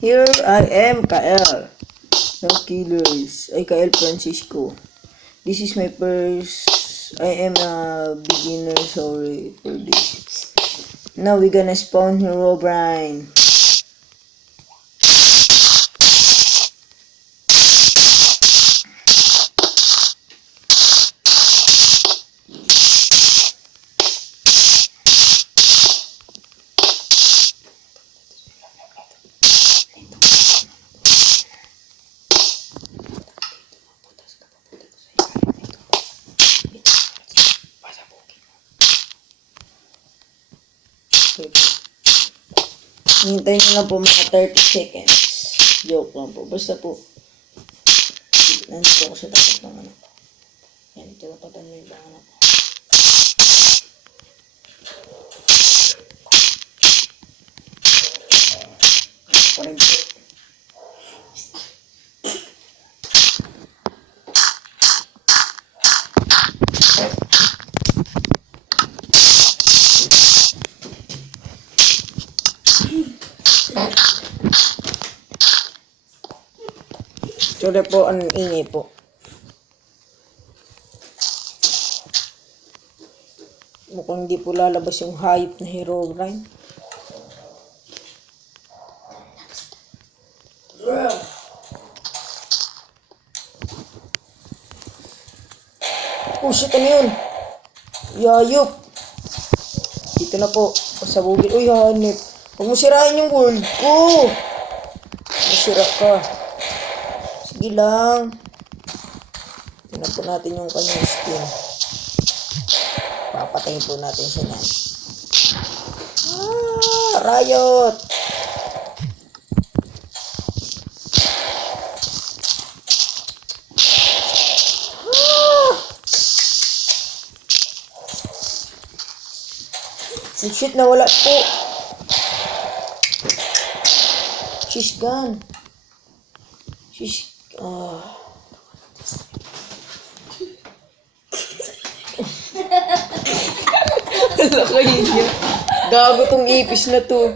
Here I am, Kael. No killers. Ay, Kael Francisco. This is my first... I am a beginner, sorry for this. Now we're gonna spawn Herobrine. Hintayin nyo lang po mga 30 seconds. Joke lang po. Basta po, nandito ako sa tapat ng ano. Yan, tinapatan mo yung ano ko. Parang po. Sorry po, ang ingay po. Mukhang hindi po lalabas yung hayop na Herobrine. Oh shit, ano yun? Yayop. Dito na po, pasabugin. Uy, hanip. Huwag mo sirain yung world ko. Masira ka. Sige lang. Tingnan po natin yung kanyang skin. Papatayin po natin siya na. Riot! Shit, nawala po. She's gone. She's... Gago tong ipis na to.